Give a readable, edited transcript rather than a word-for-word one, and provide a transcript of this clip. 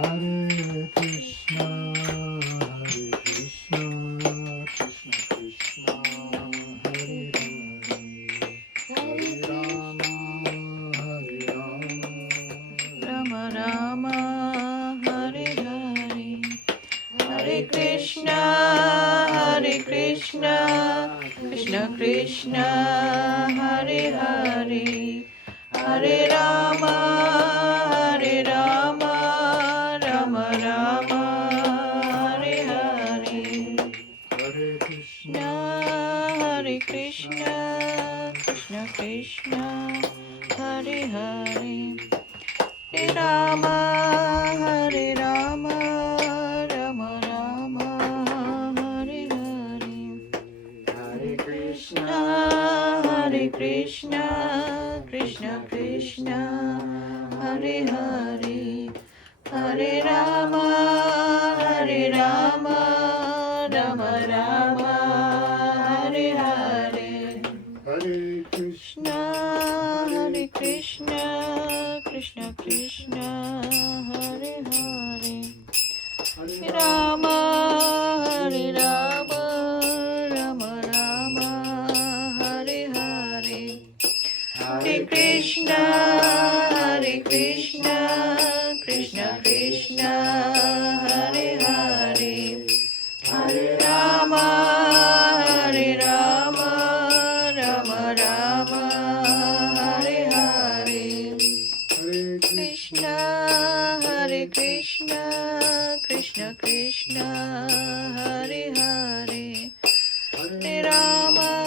Hare Krishna, Hare Krishna, Krishna Krishna, Hare Hare, Hare Rama, Hare Rama, Rama Rama, Hare Hare, Hare Krishna, Hare Krishna, Krishna Krishna, Hare Hare, Hare Rama, Hare Rama, Rama Rama, Hare Hare, Hare Krishna, Hare Krishna, Krishna Krishna, Hare Hare, Hare Rama, Hare Rama, Rama Rama, Hare Hare, Hare Krishna, Hare Krishna, Krishna Krishna, Hare Hare, Hare Rama, Hare Rama, Rama Rama, Hare Hare, Hare Krishna, Hare Krishna, Krishna Krishna, Hare Hare, Hare Rama, Hare Rama, Rama Rama, Hare Hare, Hare Krishna, Hare Krishna, Krishna Krishna, Hare Hare, Hare Rama, Hare Rama, Rama Rama, Hare Hare, Hare Krishna, Hare Krishna, Krishna Krishna, Hare Hare, Hare Rama,